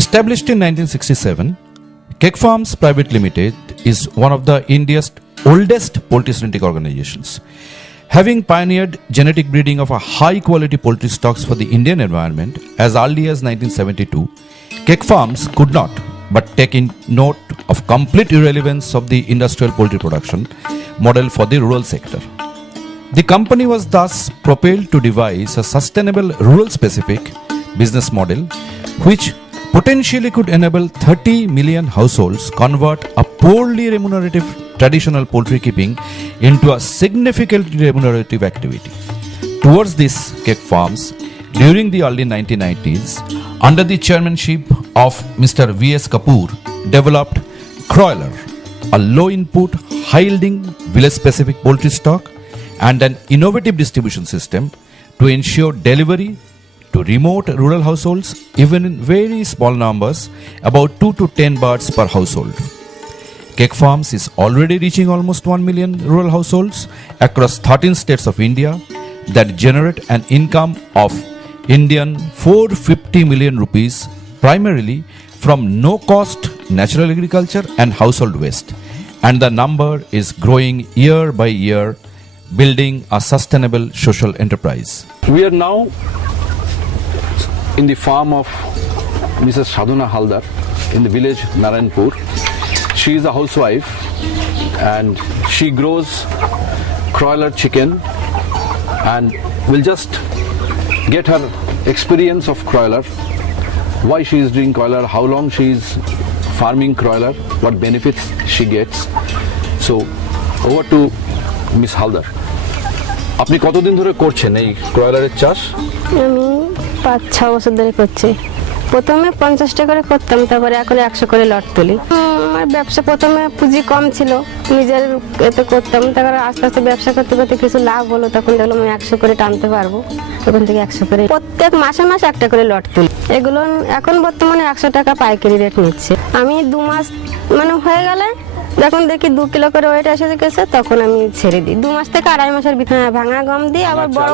Established in 1967, Keg Farms Private Limited is one of the India's oldest poultry synthetic organizations. Having pioneered genetic breeding of a high-quality poultry stocks for the Indian environment as early as 1972, Keg Farms could not but take in note of complete irrelevance of the industrial poultry production model for the rural sector. The company was thus propelled to devise a sustainable rural-specific business model which potentially could enable 30 million households convert a poorly remunerative traditional poultry keeping into a significantly remunerative activity. Towards this, Keg Farms, during the early 1990s, under the chairmanship of Mr. V.S. Kapoor, developed Koylar, a low-input, high-yielding, village-specific poultry stock and an innovative distribution system to ensure delivery to remote rural households, even in very small numbers, about 2 to 10 birds per household. Keg Farms is already reaching almost 1 million rural households across 13 states of India that generate an income of Indian 450 million rupees primarily from no-cost natural agriculture and household waste. And the number is growing year by year, building a sustainable social enterprise. We are now in the farm of Mrs. Sadhuna Haldar in the village Narayanpur. She is a housewife and she grows Koylar chicken, and we'll just get her experience of Koylar, why she is doing Koylar, how long she is farming Koylar, what benefits she gets. So over to Miss Haldar. আপনি কতদিন ধরে করছেন এই ক্রয়লারের চাষ? আমি 5-6 বছর ধরে করছি। প্রথমে 50 টাকা করে করতাম, তারপরে এখন 100 করে লট তুলি। আমার ব্যবসা প্রথমে পুঁজি কম ছিল, নিজের এতে করতাম, তারপরে আস্তে আস্তে ব্যবসা করতে করতে কিছু লাভ হলো, তখন দেখলাম আমি 100 করে টানতে পারবো। তখন থেকে 100 করে প্রত্যেক মাসে মাসে একটা করে লট তুলি। এগুলো এখন বর্তমানে 100 টাকা পাইকারি রেট নিচ্ছে। আমি 2 মাস মানে হয়ে গেলে যখন দেখি 2 কিলো করে ওয়েট এসে গেছে, তখন আমি ছেড়ে দিই। 2 মাস থেকে 2.5 মাসের ভিতরে ভাঙা গম দিই, আবার বড়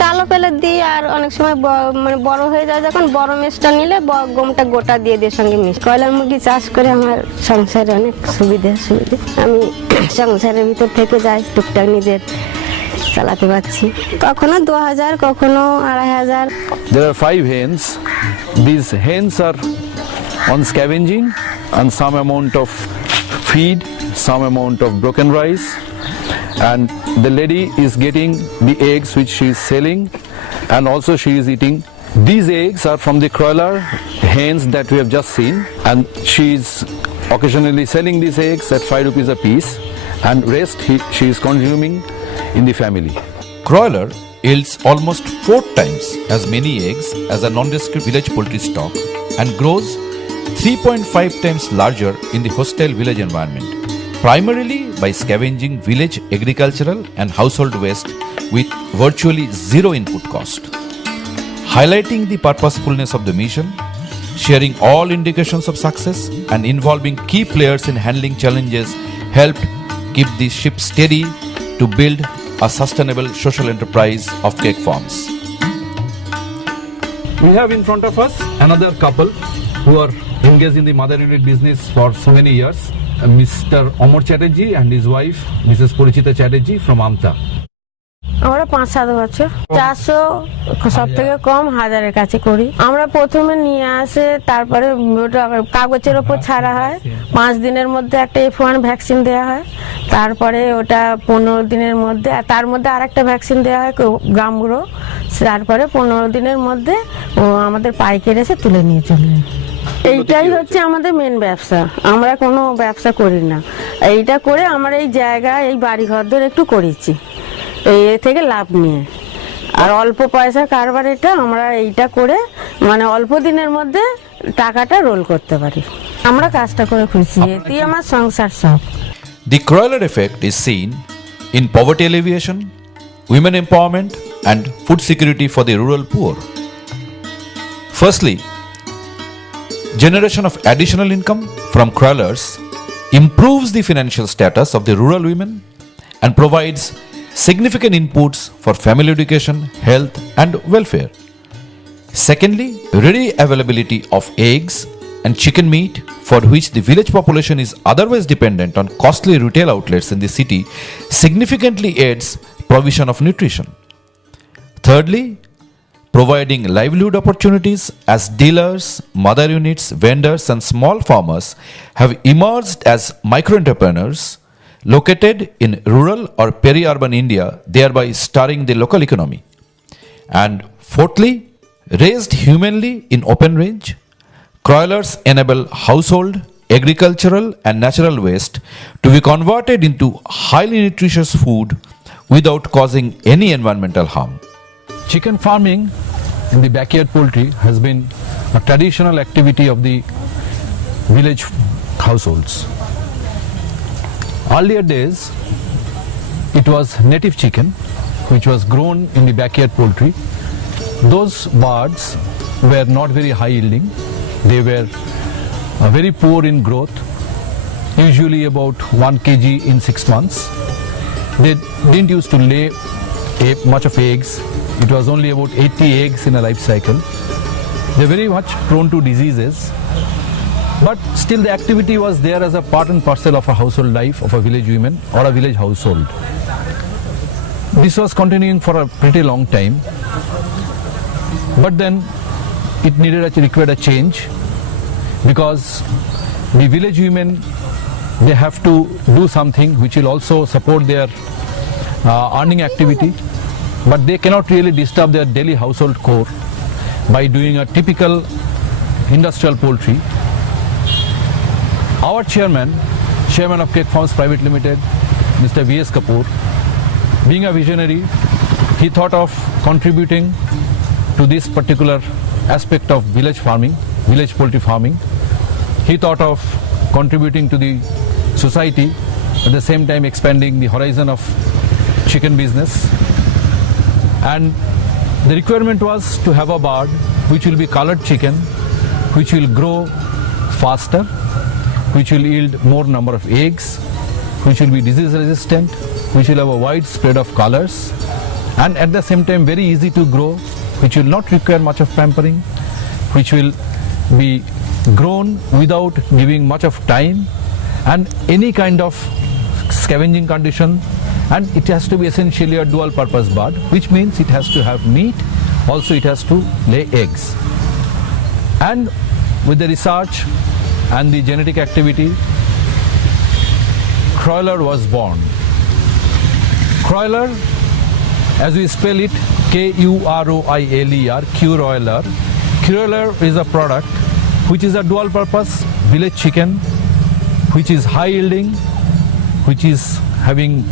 চালও পেলে দিই, আর অনেক সময় মানে বড় হয়ে যায় যখন, বড় মেশটা নিলে গমটা গোটা দিয়ে দিয়ে সঙ্গে মিশ। কয়লার মুরগি চাষ করে আমার সংসারে অনেক সুবিধা। আমি সংসারের ভিতর থেকে যাই, টুকটাক নিজের চালাতে পারছি। কখনো 2000, কখনো 2500। There are 5 hens. These hens are on scavenging and some amount of feed, some amount of broken rice, and the lady is getting the eggs which she is selling, and also she is eating. These eggs are from the Koylar hens that we have just seen, and she is occasionally selling these eggs at 5 rupees a piece, and rest she is consuming in the family. Koylar yields almost 4 times as many eggs as a nondescript village poultry stock and grows 3.5 times larger in the hostile village environment, primarily by scavenging village agricultural and household waste with virtually zero input cost. Highlighting the purposefulness of the mission, sharing all indications of success, and involving key players in handling challenges helped keep the ship steady to build a sustainable social enterprise of Keg Farms. We have in front of us another couple who are engaged in the mother unit business for so many years, Mr. Amar Chatterjee and his wife, Mrs. Purichita Chatterjee from Amta. আমরা 5-7 বছর 400 সব থেকে কম 1000-এর কাছে করি। আমরা প্রথমে নিয়ে আসে, তারপরে ওটা কাগজের উপর ছাড়া হয়, 5 দিনের মধ্যে একটা F1 ভ্যাকসিন দেওয়া হয়, তারপরে ওটা 15 দিনের মধ্যে, আর তার মধ্যে আরেকটা ভ্যাকসিন দেওয়া হয় গ্রামগুলো, তারপরে 15 দিনের মধ্যে আমাদের পাইকারি এসে তুলে নিয়ে চলে যায়। এইটাই হচ্ছে আমাদের মেন ব্যবসা, আমরা কোনো ব্যবসা করি না। এইটা করে আমরা এই জায়গা এই বাড়ি ঘর ধরে একটু করেছি, এই থেকে লাভ নিয়ে, আর অল্প পয়সা কারবার। এটা আমরা এইটা করে মানে অল্প দিনের মধ্যে টাকাটা রোল করতে পারি। আমরা কাজটা করে খুশি, এতেই আমার সংসার সব। The Koylar effect is seen in poverty alleviation, women empowerment, and food security for the rural poor. Firstly, generation of additional income from Koylars improves the financial status of the rural women and provides significant inputs for family education, health, and welfare. Secondly, ready availability of eggs and chicken meat, for which the village population is otherwise dependent on costly retail outlets in the city, significantly aids provision of nutrition. Thirdly, providing livelihood opportunities, as dealers, mother units, vendors, and small farmers have emerged as micro entrepreneurs located in rural or peri-urban India, thereby stirring the local economy. And fourthly, raised humanly in open range, Koylars enable household, agricultural, and natural waste to be converted into highly nutritious food without causing any environmental harm. Chicken farming in the backyard poultry has been a traditional activity of the village households. Earlier days, it was native chicken which was grown in the backyard poultry. Those birds were not very high yielding. They were very poor in growth, usually about 1 kg in 6 months. They didn't used to lay much of eggs. It was only about 80 eggs in a life cycle. They're very much prone to diseases, but still the activity was there as a part and parcel of a household life of a village woman or a village household. This was continuing for a pretty long time, but then it required a change, because the village women, they have to do something which will also support their earning activity, but they cannot really disturb their daily household core by doing a typical industrial poultry. Our chairman of Cake Farms Private Limited, Mr. V.S. Kapoor, being a visionary, he thought of contributing to this particular aspect of village farming, village poultry farming. He thought of contributing to the society, at the same time expanding the horizon of chicken business. And the requirement was to have a bird which will be colored chicken, which will grow faster, which will yield more number of eggs, which will be disease resistant, which will have a wide spread of colors, and at the same time very easy to grow, which will not require much of pampering, which will be grown without giving much of time and any kind of scavenging condition. And it has to be essentially a dual purpose bird, which means it has to have meat, also it has to lay eggs. And with the research and the genetic activity, Koylar was born. Koylar, as we spell it, K-U-R-O-I-L-E-R, Koylar. Koylar is a product which is a dual purpose village chicken, which is high yielding, which is having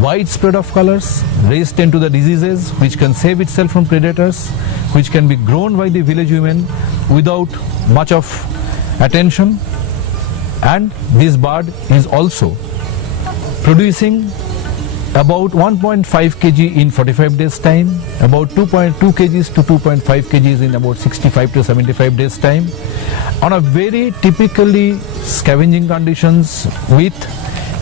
wide spread of colors, resistant to the diseases, which can save itself from predators, which can be grown by the village women without much of attention. And this bird is also producing about 1.5 kg in 45 days time, about 2.2 kgs to 2.5 kgs in about 65 to 75 days time, on a very typically scavenging conditions with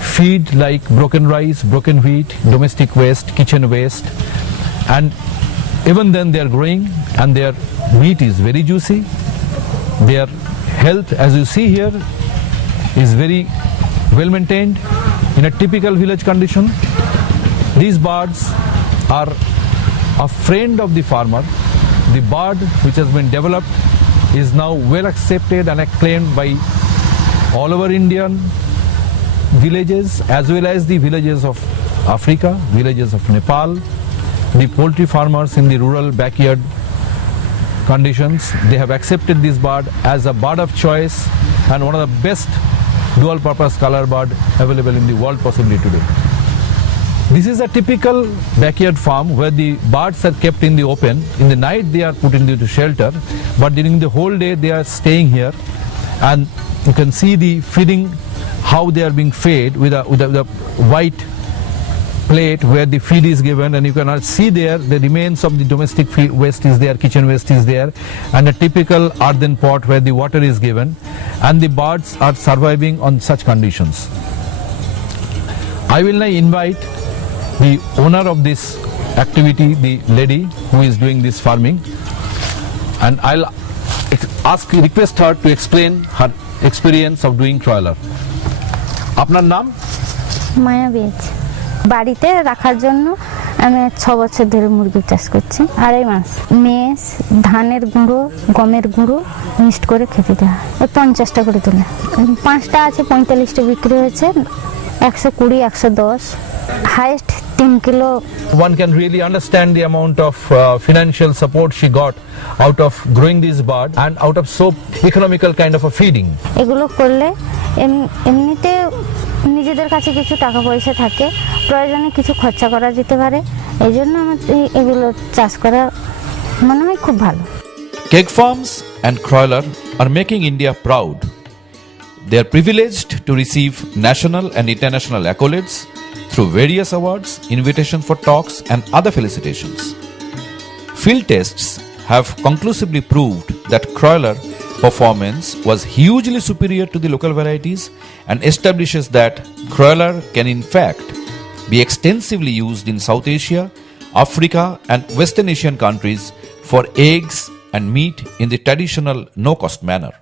feed like broken rice, broken wheat, domestic waste, kitchen waste, and even then they are growing and their meat is very juicy. Their health, as you see here, is very well maintained in a typical village condition. These birds are a friend of the farmer. The bird which has been developed is now well accepted and acclaimed by all over Indian villages as well as the villages of Africa, villages of Nepal. The poultry farmers in the rural backyard conditions, they have accepted this bird as a bird of choice and one of the best dual purpose color bird available in the world possibly today. This is a typical backyard farm where the birds are kept in the open. In the night they are put into shelter, but during the whole day they are staying here, and you can see the feeding, how they are being fed with a white plate where the feed is given, and you cannot see there the remains of the domestic waste is there, kitchen waste is there, and a typical earthen pot where the water is given, and the birds are surviving on such conditions. I will now invite the owner of this activity, the lady who is doing this farming, And I'll request her to explain her experience of doing Koylar. আপনার নাম? মায়া বীজ বাড়িতে রাখার জন্য আমি 6 বছর ধরে মুরগি চাষ করছি। 2.5 মাস মেষ, ধানের গুঁড়ো, গমের গুঁড়ো মিক্সড করে খেতে দেওয়া হয়। 50টা করে তোলে। 5টা আছে, 45টা বিক্রি হয়েছে। 120, 110, highest 3 kilo. One can really understand the amount of financial support she got out of growing this bird and out of so economical kind of a feeding. এগুলো করলে এমনিতে নিজেদের কাছে কিছু টাকা পয়সা থাকে, প্রয়োজনে কিছু খরচা করা যেতে পারে। এই জন্য আমার এগুলো চাষ করা মনে হয় খুব ভালো। Keg farms and Koylar are making India proud. They are privileged to receive national and international accolades through various awards, invitations for talks, and other felicitations. Field tests have conclusively proved that Koylar performance was hugely superior to the local varieties and establishes that Koylar can in fact be extensively used in South Asia, Africa, and Western Asian countries for eggs and meat in the traditional no-cost manner.